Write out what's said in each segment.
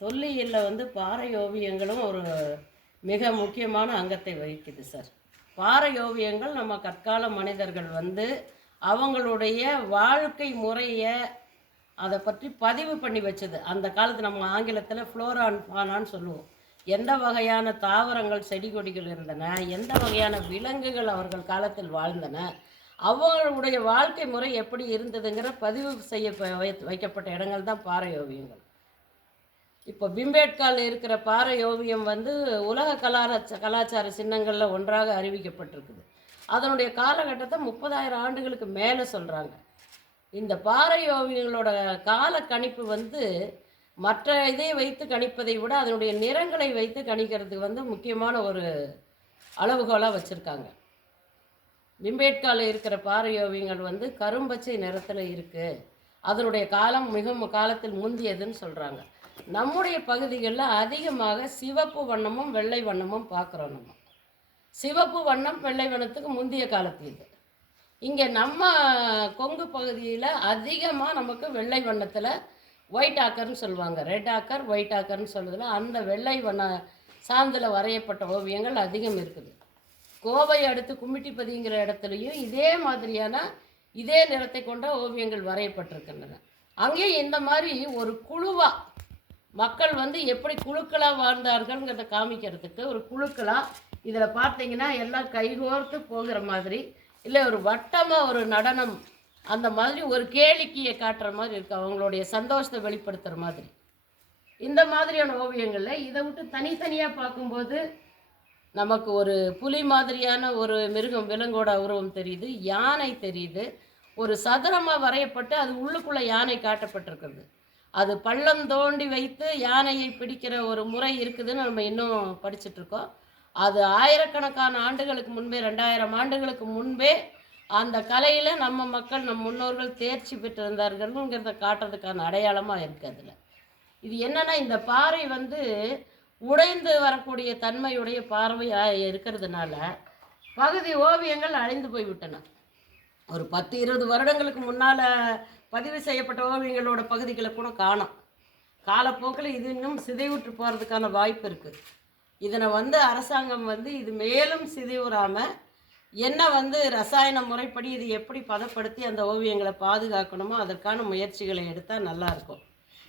தொல்லியலில் வந்து பாறை ஓவியங்களும் ஒரு மிக முக்கியமான அங்கத்தை வகிக்குது சார். பாறை ஓவியங்கள் நம்ம கற்கால மனிதர்கள் வந்து அவங்களுடைய வாழ்க்கை முறையை அதை பற்றி பதிவு பண்ணி வச்சது. அந்த காலத்து நம்ம ஆங்கிலத்தில் ஃப்ளோரா அண்ட் ஃபானான்னு சொல்லுவோம். எந்த வகையான தாவரங்கள் செடி கொடிகள் இருந்தன, எந்த வகையான விலங்குகள் அவர்கள் காலத்தில் வாழ்ந்தன, அவங்களுடைய வாழ்க்கை முறை எப்படி இருந்ததுங்கிற பதிவு செய்ய வைக்கப்பட்ட இடங்கள் தான் பாறை ஓவியங்கள். இப்போ பிம்பேட்காவில் இருக்கிற பாறை ஓவியம் வந்து உலக கலாச்சார சின்னங்களில் ஒன்றாக அறிவிக்கப்பட்டிருக்குது. அதனுடைய காலகட்டத்தை 30,000 ஆண்டுகளுக்கு மேலே சொல்கிறாங்க. இந்த பாறை ஓவியங்களோட கால கணிப்பு வந்து மற்ற இதை வைத்து கணிப்பதை விட அதனுடைய நிறங்களை வைத்து கணிக்கிறதுக்கு வந்து முக்கியமான ஒரு அளவுகோலாக வச்சுருக்காங்க. பிம்பேட்காவில் இருக்கிற பாறை ஓவியங்கள் வந்து கரும்பச்சை நிறத்தில் இருக்குது. அதனுடைய காலம் காலத்தில் முந்தியதுன்னு சொல்கிறாங்க. நம்முடைய பகுதிகளில் அதிகமாக சிவப்பு வண்ணமும் வெள்ளை வண்ணமும் பார்க்குறோம். நம்ம சிவப்பு வண்ணம் வெள்ளை வண்ணத்துக்கு முந்தைய காலத்து இது. இங்கே நம்ம கொங்கு பகுதியில் அதிகமாக நமக்கு வெள்ளை வண்ணத்தில் ஒயிட் ஆக்கர்னு சொல்லுவாங்க. ரெட் ஆக்கர் ஒயிட் ஆக்கர்னு சொல்லுறதுல அந்த வெள்ளை வண்ண சாந்தில் வரையப்பட்ட ஓவியங்கள் அதிகம் இருக்குது. கோவை அடுத்து கும்மிட்டிப்பதிங்கிற இடத்துலையும் இதே மாதிரியான இதே நிறத்தை கொண்ட ஓவியங்கள் வரையப்பட்டிருக்கின்றன. அங்கேயும் இந்த மாதிரி ஒரு குழுவாக மக்கள் வந்து எப்படி குழுக்களாக வாழ்ந்தார்கள்ங்கிறத காமிக்கிறதுக்கு ஒரு குழுக்களாக இதில் பார்த்தீங்கன்னா எல்லாம் கைகோர்த்து போகிற மாதிரி, இல்லை ஒரு வட்டமாக ஒரு நடனம் அந்த மாதிரி ஒரு கேளிக்கையை காட்டுற மாதிரி இருக்குது. அவங்களுடைய சந்தோஷத்தை வெளிப்படுத்துகிற மாதிரி இந்த மாதிரியான ஓவியங்களில் இதை விட்டு தனித்தனியாக பார்க்கும்போது நமக்கு ஒரு புலி மாதிரியான ஒரு மிருகம் விலங்கோட உருவம் தெரியுது, யானை தெரியுது. ஒரு சதுரமாக வரையப்பட்டு அது உள்ளுக்குள்ளே யானை காட்டப்பட்டிருக்கிறது. அது பள்ளம் தோண்டி வைத்து யானையை பிடிக்கிற ஒரு முறை இருக்குதுன்னு நம்ம இன்னும் படிச்சுட்ருக்கோம். அது ஆயிரக்கணக்கான ஆண்டுகளுக்கு முன்பே 2000 ஆண்டுகளுக்கு முன்பே அந்த கலையில் நம்ம மக்கள் நம் முன்னோர்கள் தேர்ச்சி பெற்றிருந்தார்கள்ங்கிறத காட்டுறதுக்கான அடையாளமாக இருக்குது. அதில் இது என்னென்னா இந்த பாறை வந்து உடைந்து வரக்கூடிய தன்மையுடைய பார்வையாக இருக்கிறதுனால பகுதி ஓவியங்கள் அழிந்து போய்விட்டன. ஒரு 10-20 வருடங்களுக்கு முன்னால் பதிவு செய்யப்பட்ட ஓவியங்களோட பகுதிகளை கூட காணோம். காலப்போக்கில் இது இன்னும் சிதைவுற்று போகிறதுக்கான வாய்ப்பு இருக்குது. இதனை வந்து அரசாங்கம் வந்து இது மேலும் சிதைவுறாமல் என்ன வந்து ரசாயன முறைப்படி இது எப்படி பதப்படுத்தி அந்த ஓவியங்களை பாதுகாக்கணுமோ அதற்கான முயற்சிகளை எடுத்தால் நல்லாயிருக்கும்.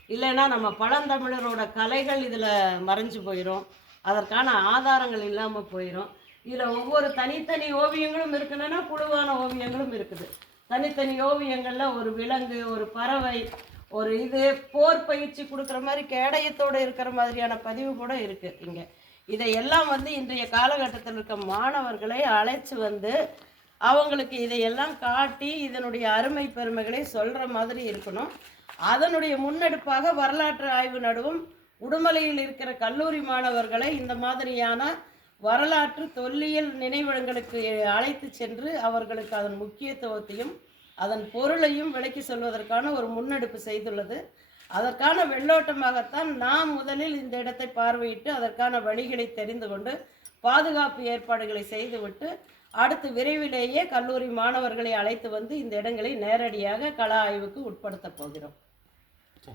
இல்லைன்னா நம்ம பழந்தமிழரோட கலைகள் இதில் மறைஞ்சு போயிடும், அதற்கான ஆதாரங்கள் இல்லாமல் போயிடும். இதில் ஒவ்வொரு தனித்தனி ஓவியங்களும் இருக்குன்னா குழுவான ஓவியங்களும் இருக்குது. தனித்தனி ஓவியங்களில் ஒரு விலங்கு, ஒரு பறவை, ஒரு இது போர் பயிற்சி கொடுக்குற மாதிரி கேடயத்தோடு இருக்கிற மாதிரியான பதிவு கூட இருக்குது இங்கே. இதையெல்லாம் வந்து இன்றைய காலகட்டத்தில் இருக்க மாணவர்களை அழைச்சி வந்து அவங்களுக்கு இதையெல்லாம் காட்டி இதனுடைய அருமை பெருமைகளை சொல்கிற மாதிரி இருக்கணும். அதனுடைய முன்னெடுப்பாக வரலாற்று ஆய்வு நடுவும் உடுமலையில் இருக்கிற கல்லூரி மாணவர்களை இந்த மாதிரியான வரலாற்று தொல்லியல் நினைவிடங்களுக்கு அழைத்து சென்று அவர்களுக்கு அதன் முக்கியத்துவத்தையும் அதன் பொருளையும் விளக்கி சொல்வதற்கான ஒரு முன்னெடுப்பு செய்துள்ளது. அதற்கான வெள்ளோட்டமாகத்தான் நாம் முதலில் இந்த இடத்தை பார்வையிட்டு அதற்கான வழிகளை தெரிந்து கொண்டு பாதுகாப்பு ஏற்பாடுகளை செய்துவிட்டு அடுத்து விரைவிலேயே கல்லூரி மாணவர்களை அழைத்து வந்து இந்த இடங்களை நேரடியாக கள ஆய்வுக்கு உட்படுத்த போகிறோம்.